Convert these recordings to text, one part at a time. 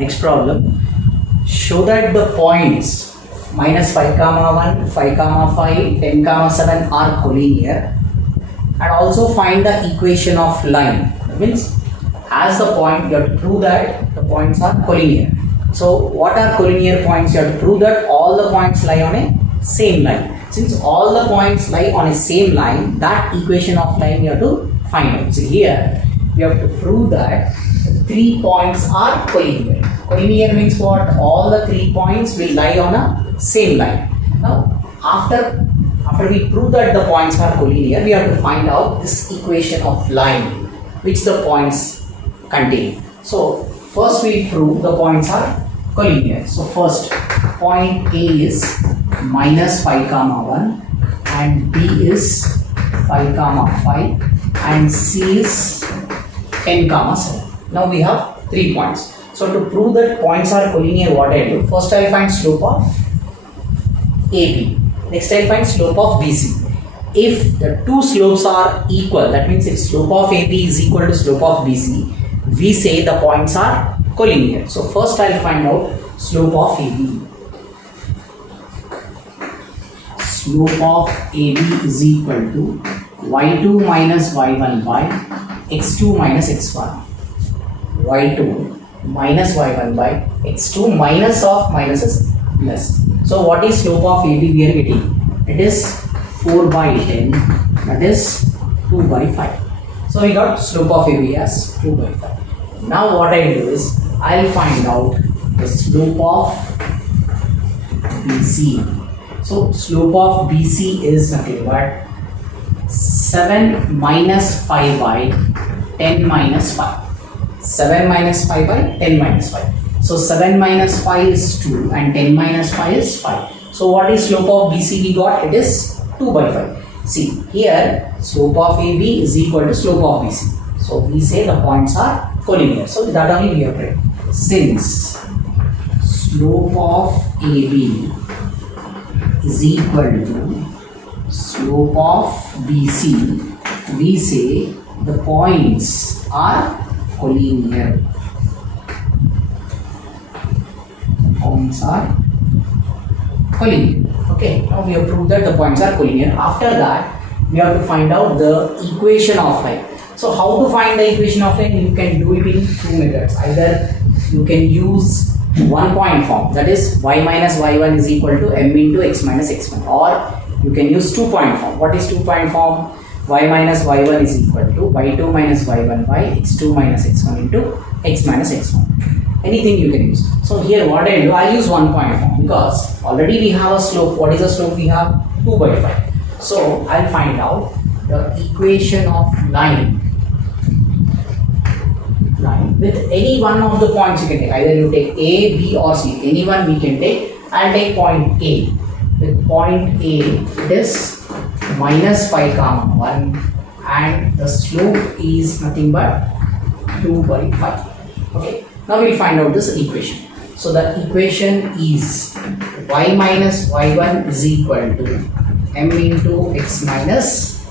Next problem. Show that the points minus 5 comma 1, 5 comma 5, 10 comma 7 are collinear, and also find the equation of line. That means as the point you have to prove that the points are collinear. So what are collinear points? You have to prove that all the points lie on a same line. Since all the points lie on a same line, that equation of line you have to find out. So here we have to prove that the 3 points are collinear. Collinear means what? All the 3 points will lie on a same line. Now after we prove that the points are collinear, we have to find out this equation of line which the points contain. So first we prove the points are collinear. So first point A is minus 5 comma 1 and B is 5 comma 5 and C is 10 comma 7. Now we have 3 points. So to prove that points are collinear, what I do? First I will find slope of AB. Next I will find slope of BC. If the two slopes are equal, that means if slope of AB is equal to slope of BC, we say the points are collinear. So first I will find out slope of AB. Slope of AB is equal to y2 minus y1 by x2 minus x1. y2 minus y1 by x2 minus of minus is plus. So what is slope of AB we are getting? It is 4 by 10, that is 2 by 5. So we got slope of AB as 2 by 5. Now what I do is I will find out the slope of BC. So slope of BC is nothing but 7 minus 5 by 10 minus 5. 7 minus 5 by 10 minus 5. So 7 minus 5 is 2 and 10 minus 5 is 5. So what is slope of BC we got? It is 2 by 5. See here slope of AB is equal to slope of BC. So we say the points are collinear. So that only we have read. Since slope of AB is equal to slope of BC, we say the points are collinear. Points are collinear. Okay, now we have proved that the points are collinear. After that, we have to find out the equation of line. So how to find the equation of line? You can do it in 2 methods. Either you can use one point form, that is y minus y1 is equal to m into x minus x1, or you can use 2 point form. What is 2 point form? Y minus y1 is equal to y2 minus y1 by x2 minus x1 into x minus x1. Anything you can use. So here what I do, I use 1 point form because already we have a slope. What is the slope we have? 2 by 5. So I'll find out the equation of line with any one of the points you can take. Either you take A, B or C. Any one we can take. I'll take point A. With point A, it is minus 5 comma 1 and the slope is nothing but 2 by 5. Okay. Now we'll find out this equation. So the equation is y minus y1 is equal to m into x minus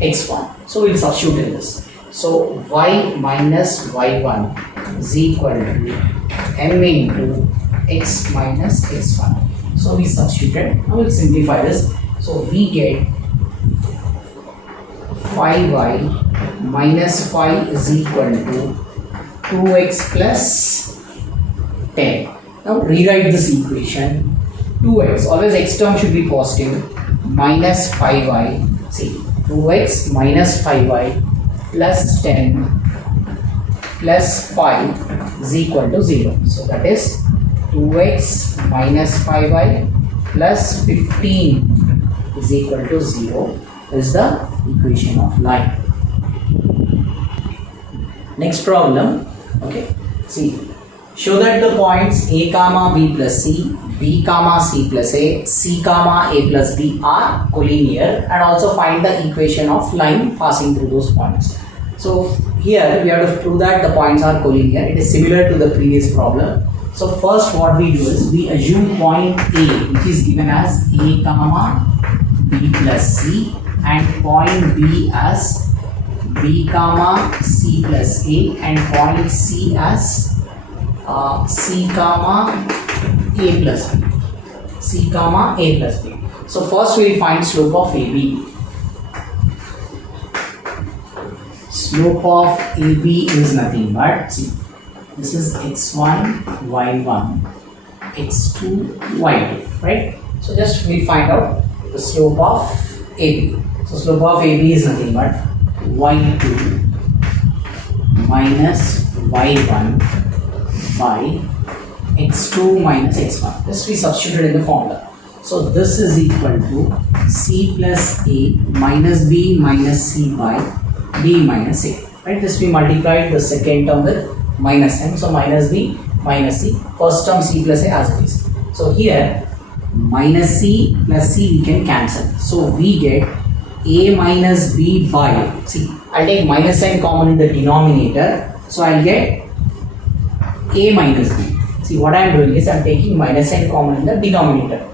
x1. So we'll substitute in this. So y minus y1 is equal to m into x minus x1. So we substituted. Now we'll simplify this. So we get 5y minus 5 is equal to 2x plus 10. Now rewrite this equation. 2x, always x term should be positive, minus 5y. See, 2x minus 5y plus 10 plus 5 is equal to 0. So that is 2x minus 5y plus 15 is equal to 0 is the equation of line. Next problem. Okay, see, show that the points a comma b plus c, b comma c plus a, c comma a plus b are collinear, and also find the equation of line passing through those points. So here we have to prove that the points are collinear. It is similar to the previous problem. So first what we do is we assume point A, which is given as a comma b plus c, and point B as b comma c plus a, and point C as C comma A plus B. C comma A plus B. So first we will find slope of AB. Slope of AB is nothing but, see, this is x1, y1, x2, y2, right? So just we find out the slope of AB. So slope of AB is nothing but y2 minus y1 by x2 minus x1. This we substituted in the formula. So this is equal to C plus A minus B minus C by B minus A. Right? This we multiplied the second term with minus m. So minus B minus C. First term C plus A as it is. So here minus C plus C we can cancel. So we get A minus B by, see, I'll take minus sign common in the denominator. So I'll get A minus B. See, what I am doing is I am taking minus sign common in the denominator,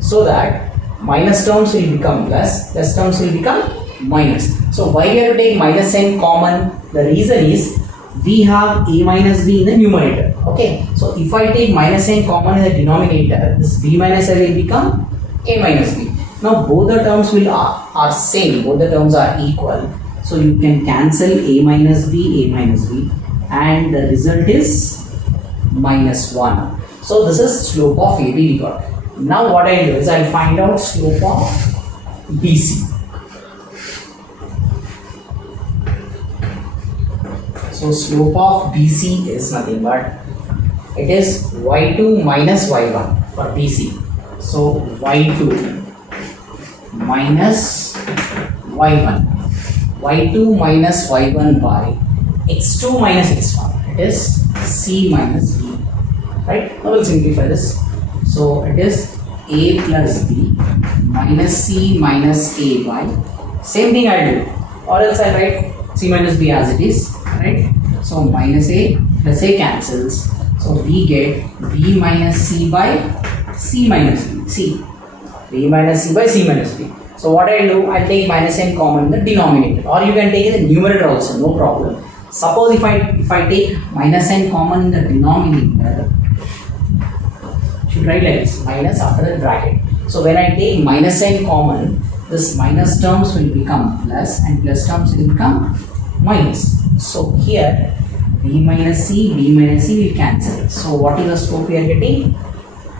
so that minus terms will become plus, plus terms will become minus. So why we have to take minus sign common? The reason is we have A minus B in the numerator. Okay, so if I take minus sign common in the denominator, this B minus A will become A minus B. Now both the terms are same, both the terms are equal. So you can cancel A minus B, and the result is minus 1. So this is slope of AB we got. Now what I do is I will find out slope of BC. So slope of BC is nothing but it is y2 minus y1 for BC. So y2 minus y1, y2 minus y1 by x2 minus x1. It is C minus B. Right? Now we'll simplify this. So it is A plus B minus C minus A by, same thing I do, or else I write C minus B as it is, right? So minus A plus A cancels. So we get B minus C by C minus B. See, B minus C by C minus B. So what I do, I take minus n common in the denominator, or you can take it in the numerator also, no problem. Suppose if I take minus n common in the denominator, should write like this, minus after the bracket. So when I take minus n common, this minus terms will become plus and plus terms will become minus. So here B minus C will cancel. So what is the slope we are getting?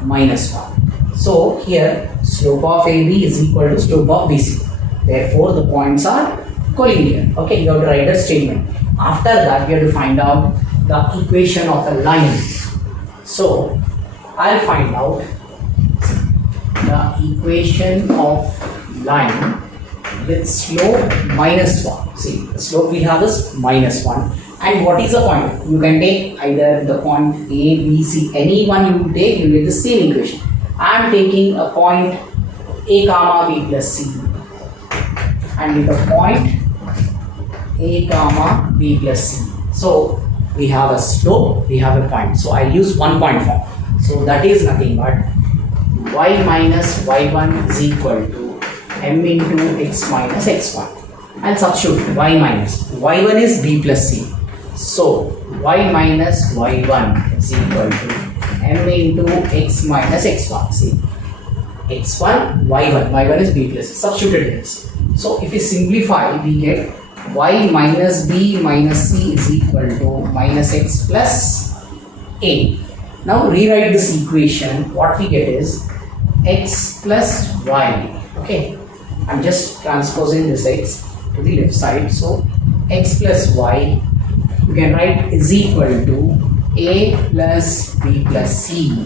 Minus 1. So here slope of AB is equal to slope of BC. Therefore the points are collinear. Okay, you have to write a statement. After that we have to find out the equation of a line. So I'll find out the equation of line with slope minus 1. See, the slope we have is minus 1. And what is the point? You can take either the point A, B, C, any one you take, you get the same equation. I am taking a point A comma B plus C, and with the point A comma B plus C. So we have a slope, we have a point. So I use one point form. So that is nothing but y minus y1 is equal to m into x minus x1. And substitute y minus y1 is b plus c. So y minus y1 is equal to m into x minus x1. See, x1, y1 is b plus c. Substituted this. So if we simplify, we get y minus b minus c is equal to minus x plus a. Now rewrite this equation. What we get is x plus y. Okay, I'm just transposing this x to the left side. So x plus y, you can write is equal to a plus b plus c